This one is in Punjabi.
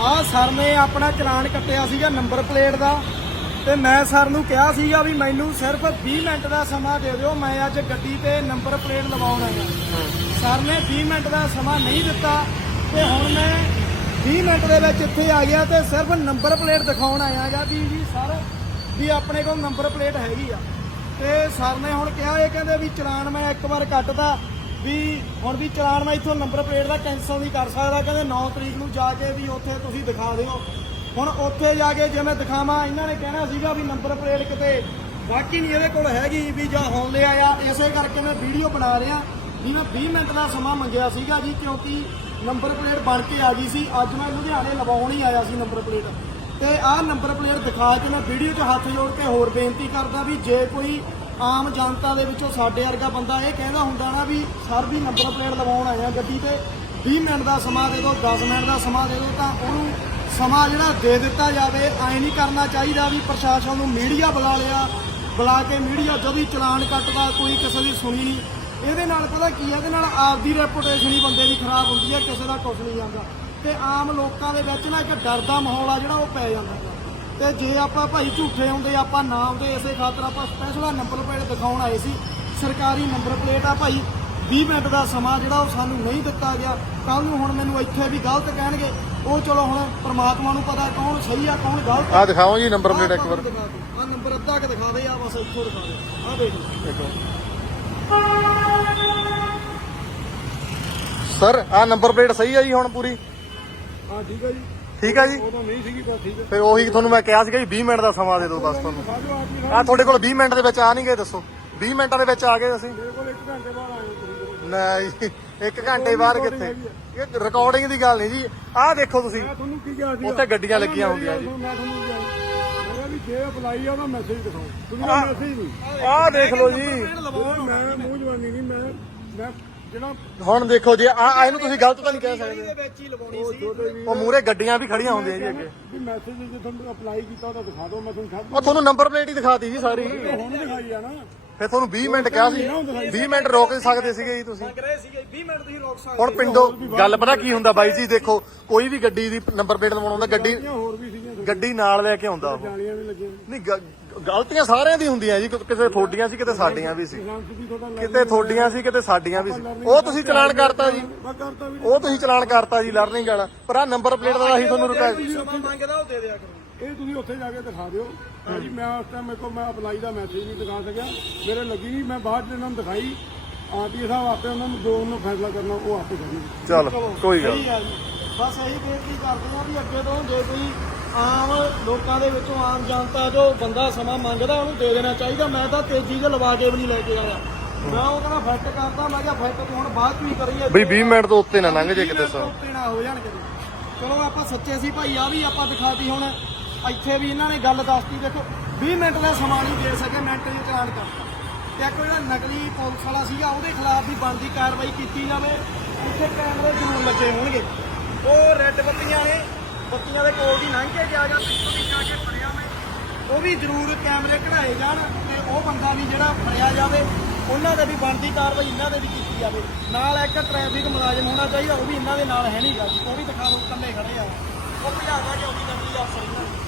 ਆ ਸਰ ਨੇ ਆਪਣਾ ਚਲਾਨ ਕੱਟਿਆ ਸੀਗਾ ਨੰਬਰ ਪਲੇਟ ਦਾ ਤੇ ਮੈਂ ਸਰ ਨੂੰ ਕਿਹਾ ਸੀਗਾ ਵੀ ਮੈਨੂੰ ਸਿਰਫ 20 ਮਿੰਟ ਦਾ ਸਮਾਂ ਦੇ ਦਿਓ ਮੈਂ ਅੱਜ ਗੱਡੀ ਤੇ ਨੰਬਰ ਪਲੇਟ ਲਵਾਉਣ ਆਇਆ ਸਰ ਨੇ 20 ਮਿੰਟ ਦਾ ਸਮਾਂ ਨਹੀਂ ਦਿੱਤਾ ਤੇ ਹੁਣ ਮੈਂ 20 ਮਿੰਟ ਦੇ ਵਿੱਚ ਇੱਥੇ ਆ ਗਿਆ ਤੇ ਸਿਰਫ ਨੰਬਰ ਪਲੇਟ ਦਿਖਾਉਣ ਆਇਆ ਜਾਂ ਵੀ ਜੀ ਸਰ ਵੀ ਆਪਣੇ ਕੋਲ ਨੰਬਰ ਪਲੇਟ ਹੈਗੀ ਆ ਤੇ ਸਰ ਨੇ ਹੁਣ ਕਿਹਾ ਇਹ ਕਹਿੰਦੇ ਵੀ ਚਲਾਨ ਮੈਂ ਇੱਕ ਵਾਰ ਕੱਟਦਾ ਵੀ ਹੁਣ ਵੀ ਚਲਾਨ ਮੈਂ ਇਥੋਂ ਨੰਬਰ ਪਲੇਟ ਦਾ ਕੈਨਸਲ ਨਹੀਂ ਕਰ ਸਕਦਾ ਕਹਿੰਦੇ 9 ਤਰੀਕ ਨੂੰ ਜਾ ਕੇ ਵੀ ਉੱਥੇ ਤੁਸੀਂ ਦਿਖਾ ਦਿਓ ਹੁਣ ਉੱਥੇ ਜਾ ਕੇ ਜੇ ਮੈਂ ਦਿਖਾਵਾਂ ਇਹਨਾਂ ਨੇ ਕਹਿਣਾ ਸੀਗਾ ਵੀ ਨੰਬਰ ਪਲੇਟ ਕਿਤੇ ਵਾਕਈ ਨਹੀਂ ਇਹਦੇ ਕੋਲ ਹੈਗੀ ਵੀ ਜਾਂ ਹੋਣ ਲਿਆ ਆ ਇਸੇ ਕਰਕੇ ਮੈਂ ਵੀਡੀਓ ਬਣਾ ਰਿਹਾ ਇਹਨਾਂ ਮੈਂ 20 ਮਿੰਟ ਦਾ ਸਮਾਂ ਮੰਗਿਆ ਸੀਗਾ ਜੀ ਕਿਉਂਕਿ ਨੰਬਰ ਪਲੇਟ ਬਣ ਕੇ ਆ ਗਈ ਸੀ ਅੱਜ ਮੈਂ ਲੁਧਿਆਣੇ ਲਵਾਉਣ ਹੀ ਆਇਆ ਸੀ ਨੰਬਰ ਪਲੇਟ ਤੇ ਆਹ ਨੰਬਰ ਪਲੇਟ ਦਿਖਾ ਕੇ ਮੈਂ ਵੀਡੀਓ 'ਚ ਹੱਥ ਜੋੜ ਕੇ ਹੋਰ ਬੇਨਤੀ ਕਰਦਾ ਵੀ ਜੇ ਕੋਈ ਆਮ ਜਨਤਾ ਦੇ ਵਿੱਚੋਂ ਸਾਡੇ ਵਰਗਾ ਬੰਦਾ ਇਹ ਕਹਿੰਦਾ ਹੁੰਦਾ ਨਾ ਵੀ ਸਰ ਵੀ ਨੰਬਰ ਪਲੇਟ ਲਵਾਉਣ ਆਇਆ ਗੱਡੀ ਤੇ 20 ਮਿੰਟ ਦਾ ਸਮਾਂ ਦੇ ਦਿਓ 10 ਮਿੰਟ ਦਾ ਸਮਾਂ ਦੇ ਦਿਓ ਤਾਂ ਉਹਨੂੰ ਸਮਾਂ ਜਿਹੜਾ ਦੇ ਦਿੱਤਾ ਜਾਵੇ ਐ ਨਹੀਂ ਕਰਨਾ ਚਾਹੀਦਾ ਵੀ ਪ੍ਰਸ਼ਾਸਨ ਨੂੰ ਮੀਡੀਆ ਬੁਲਾ ਲਿਆ ਬੁਲਾ ਕੇ ਮੀਡੀਆ ਜਦ ਹੀ ਚਲਾਨ ਕੱਟਦਾ ਕੋਈ ਕਿਸੇ ਦੀ ਸੁਣੀ ਨਹੀਂ ਇਹਦੇ ਨਾਲ ਪਤਾ ਕੀ ਹੈ ਇਹਦੇ ਨਾਲ ਆਪਦੀ ਰੈਪੂਟੇਸ਼ਨ ਹੀ ਬੰਦੇ ਦੀ ਖਰਾਬ ਹੁੰਦੀ ਹੈ ਕਿਸੇ ਦਾ ਕੁਝ ਨਹੀਂ ਜਾਂਦਾ ਤੇ ਆਮ ਲੋਕਾਂ ਦੇ ਵਿੱਚ ਨਾ ਇੱਕ ਡਰ ਦਾ ਮਾਹੌਲ ਆ ਜਿਹੜਾ ਉਹ ਪੈ ਜਾਂਦਾ ਤੇ ਜੇ ਆਪਾਂ ਭਾਈ ਝੂਠੇ ਹੁੰਦੇ ਆਪਾਂ ਨਾ ਦੇ ਇਸੇ ਖਾਤਰ ਆਪਾਂ ਸਪੈਸ਼ਲ ਨੰਬਰ ਪਲੇਟ ਦਿਖਾਉਣ ਆਏ ਸੀ ਸਰਕਾਰੀ ਨੰਬਰ ਪਲੇਟ ਆ ਭਾਈ 20 ਮਿੰਟ ਦਾ ਸਮਾਂ ਜਿਹੜਾ ਉਹ ਸਾਨੂੰ ਨਹੀਂ ਦਿੱਤਾ ਗਿਆ ਕੱਲ ਨੂੰ ਹੁਣ ਮੈਨੂੰ ਇੱਥੇ ਵੀ ਗਲਤ ਕਹਿਣਗੇ ਉਹ ਚਲੋ ਹੁਣ ਪ੍ਰਮਾਤਮਾ ਨੂੰ ਪਤਾ ਕੌਣ ਸਹੀ ਆ ਕੌਣ ਗਲਤ ਆ ਦਿਖਾਓ ਜੀ ਨੰਬਰ ਪਲੇਟ ਇੱਕ ਵਾਰ ਆ ਨੰਬਰ ਅੱਧਾ ਕਿ ਦਿਖਾ ਦੇ ਆ ਬਸ ਇੱਥੋਂ ਦਿਖਾ ਦੇ ਆ ਦੇਖੋ ਸਰ ਆ ਨੰਬਰ ਪਲੇਟ ਸਹੀ ਆ ਜੀ ਹੁਣ ਪੂਰੀ ਹਾਂ ਠੀਕ ਹੈ ਜੀ ਠੀਕ ਹੈ ਜੀ ਉਹ ਤਾਂ ਨਹੀਂ ਸੀਗੀ ਪਰ ਠੀਕ ਹੈ ਫਿਰ ਉਹੀ ਤੁਹਾਨੂੰ ਮੈਂ ਕਿਹਾ ਸੀਗਾ ਜੀ 20 ਮਿੰਟ ਦਾ ਸਮਾਂ ਦੇ ਦਿਓ ਬਸ ਤੁਹਾਨੂੰ ਆ ਤੁਹਾਡੇ ਕੋਲ 20 ਮਿੰਟ ਦੇ ਵਿੱਚ ਆ ਨਹੀਂ ਗਏ ਦੱਸੋ 20 ਮਿੰਟਾਂ ਦੇ ਵਿੱਚ ਆ ਗਏ ਅਸੀਂ ਮੇਰੇ 1 ਘੰਟੇ ਬਾਅਦ ਆਏ ਤੁਸੀਂ ਨਹੀਂ 1 ਘੰਟੇ ਬਾਅਦ ਕਿੱਥੇ ਇਹ ਰਿਕਾਰਡਿੰਗ ਦੀ ਗੱਲ ਨਹੀਂ ਜੀ ਆਹ ਦੇਖੋ ਤੁਸੀਂ ਮੈਂ ਤੁਹਾਨੂੰ ਕੀ ਕਿਹਾ ਸੀ ਉੱਥੇ ਗੱਡੀਆਂ ਲੱਗੀਆਂ ਹੁੰਦੀਆਂ ਜੀ ਮੈਂ ਤੁਹਾਨੂੰ ਕਿਹਾ ਮੇਰਾ ਵੀ ਜੇ ਅਪਲਾਈ ਆ ਉਹਦਾ ਮੈਸੇਜ ਦਿਖਾਓ ਤੁਸੀਂ ਮੈਸੇਜ ਨਹੀਂ ਆਹ ਦੇਖ ਲਓ ਜੀ ਮੈਂ ਮੂੰਹ ਜਵਾਨੀ ਨਹੀਂ ਮੈਂ ਮੈਂ ਹੁਣ ਦੇਖੋ ਜੀ ਆ ਇਹਨੂੰ ਤੁਸੀਂ ਗਲਤ ਤਾਂ ਨਹੀਂ ਕਹਿ ਸਕਦੇ ਵਿੱਚ ਹੀ ਲਗਾਉਣੀ ਸੀ ਉਹ ਮੂਰੇ ਗੱਡੀਆਂ ਵੀ ਖੜੀਆਂ ਹੁੰਦੀਆਂ ਜੀ ਅੱਗੇ ਵੀ ਮੈਸੇਜ ਜੇ ਤੁਹਾਨੂੰ ਅਪਲਾਈ ਕੀਤਾ ਉਹਦਾ ਦਿਖਾ ਦਿਓ ਮੈਂ ਤੁਹਾਨੂੰ ਛੱਡ ਉਹ ਤੁਹਾਨੂੰ ਨੰਬਰ ਪਲੇਟ ਹੀ ਦਿਖਾਤੀ ਜੀ ਸਾਰੀ ਹੁਣ ਦਿਖਾਈ ਆ ਨਾ ਫਿਰ ਤੁਹਾਨੂੰ 20 ਮਿੰਟ ਕਿਹਾ ਸੀ 20 ਮਿੰਟ ਰੋਕ ਨਹੀਂ ਸਕਦੇ ਸੀਗੇ ਜੀ ਤੁਸੀਂ ਲੱਗ ਰਹੇ ਸੀਗੇ 20 ਮਿੰਟ ਤੁਸੀਂ ਰੋਕ ਸਕਦੇ ਹੁਣ ਪਿੰਡੋਂ ਗੱਲ ਪਤਾ ਕੀ ਹੁੰਦਾ ਬਾਈ ਜੀ ਦੇਖੋ ਕੋਈ ਵੀ ਗੱਡੀ ਦੀ ਨੰਬਰ ਪਲੇਟ ਲਵਾਉਣਾ ਹੁੰਦਾ ਗੱਡੀ ਗੱਡੀ ਨਾਲ ਲੈ ਕੇ ਆਉਂਦਾ ਉਹ ਵੀ ਨਹੀਂ ਗਲਤੀਆਂ ਸਾਰਿਆਂ ਦੀ ਹੁੰਦੀਆਂ ਜੀ ਕਿਤੇ ਥੋਡੀਆਂ ਸੀ ਕਿਤੇ ਸਾਡੀਆਂ ਵੀ ਸੀ ਕਿਤੇ ਥੋਡੀਆਂ ਸੀ ਕਿਤੇ ਸਾਡੀਆਂ ਵੀ ਸੀ ਉਹ ਤੁਸੀਂ ਚਲਾਨ ਕਰਤਾ ਜੀ ਉਹ ਤੁਸੀਂ ਚਲਾਨ ਕਰਤਾ ਜੀ ਲਰਨਿੰਗ ਵਾਲਾ ਪਰ ਆ ਨੰਬਰ ਪਲੇਟ ਦਾ ਅਸੀਂ ਤੁਹਾਨੂੰ ਰੁਕਾ ਇਹ ਤੁਸੀਂ ਉੱਥੇ ਜਾ ਕੇ ਦਿਖਾ ਦਿਓ ਜੀ ਮੈਂ ਉਸ ਟਾਈਮ ਮੇਰੇ ਕੋਲ ਮੈਂ ਅਪਲਾਈ ਦਾ ਮੈਸੇਜ ਨਹੀਂ ਦਿਖਾ ਸਕਿਆ ਮੇਰੇ ਲੱਗੀ ਨਹੀਂ ਮੈਂ ਬਾਅਦ ਦੇ ਨੂੰ ਦਿਖਾਈ ਆਪੀ ਸਾਹਿਬ ਆਪੇ ਉਹਨਾਂ ਨੂੰ ਜੋ ਉਹਨੂੰ ਫੈਸਲਾ ਕਰਨਾ ਉਹ ਆਪੇ ਕਰਨਗੇ ਚਲ ਕੋਈ ਗੱਲ ਬਸ ਇਹੀ ਬੇਨਤੀ ਕਰਦੇ ਆ ਵੀ ਅੱਗੇ ਤੋਂ ਜੇ ਕੋਈ ਆਮ ਲੋਕਾਂ ਦੇ ਵਿੱਚੋਂ ਆਮ ਜਨਤਾ ਜੋ ਬੰਦਾ ਸਮਾਂ ਮੰਗਦਾ ਉਹਨੂੰ ਦੇ ਦੇਣਾ ਚਾਹੀਦਾ ਮੈਂ ਤਾਂ ਤੇਜ਼ੀ ਦੇ ਲਵਾ ਕੇ ਵੀ ਨਹੀਂ ਲੈ ਕੇ ਆਇਆ ਮੈਂ ਉਹ ਕਹਿੰਦਾ ਫਿੱਟ ਕਰਦਾ ਮੈਂ ਕਿਹਾ ਫਿੱਟ ਹੁਣ ਬਾਅਦ ਵੀ ਕਰੀਏ ਬਈ 20 ਮਿੰਟ ਤੋਂ ਉੱਤੇ ਨਾ ਲੰਘ ਜੇ ਕਿਤੇ ਸਾ ਉੱਤੇ ਨਾ ਹੋ ਜਾਣ ਕਿਤੇ ਚਲੋ ਆਪਾਂ ਸੱਚੇ ਸੀ ਭਾਈ ਆ ਵੀ ਆਪਾਂ ਦਿਖਾਤੀ ਹੁਣ ਇੱਥੇ ਵੀ ਇਹਨਾਂ ਨੇ ਗੱਲ ਦੱਸਤੀ ਦੇਖੋ 20 ਮਿੰਟ ਦਾ ਸਮਾਂ ਨਹੀਂ ਦੇ ਸਕੇ ਮਿੰਟ ਦੀ ਚਲਾਨ ਕਰਤਾ ਤੇ ਕੋਈ ਜਿਹੜਾ ਨਕਲੀ ਪੁਲਿਸ ਵਾਲਾ ਸੀਗਾ ਉਹਦੇ ਖਿਲਾਫ ਵੀ ਬਣਦੀ ਕਾਰਵਾਈ ਕੀਤੀ ਜਾਵੇ ਇੱਥੇ ਕੈਮਰੇ ਜ਼ਰੂਰ ਲੱਗੇ ਹੋਣਗੇ ਉਹ ਰੈੱਡ ਬੱਤੀਆਂ ਨੇ ਬੱਤੀਆਂ ਦੇ ਕੋਲ ਦੀ ਲੰਘ ਕੇ ਗਿਆ ਜਾਂ ਪਿੱਛੋਂ ਦੀ ਜਾ ਕੇ ਫੜਿਆ ਮੈਂ ਉਹ ਵੀ ਜ਼ਰੂਰ ਕੈਮਰੇ ਕਢਾਏ ਜਾਣ ਤੇ ਉਹ ਬੰਦਾ ਵੀ ਜਿਹੜਾ ਫੜਿਆ ਜਾਵੇ ਉਹਨਾਂ ਦੇ ਵੀ ਬਣਦੀ ਕਾਰਵਾਈ ਇਹਨਾਂ ਦੇ ਵੀ ਕੀਤੀ ਜਾਵੇ ਨਾਲ ਇੱਕ ਟ੍ਰੈਫਿਕ ਮੁਲਾਜ਼ਮ ਹੋਣਾ ਚਾਹੀਦਾ ਉਹ ਵੀ ਇਹਨਾਂ ਦੇ ਨਾਲ ਹੈ ਨਹੀਂਗਾ ਜੀ ਉਹ ਵੀ ਦਿਖਾ ਦੋ ਕੰਨੇ ਖੜੇ ਆ ਉਹ ਭਜਾਵਾ ਕਿ ਉਹਦੀ ਕਰਦੀ ਅਫਸਰ ਨੂੰ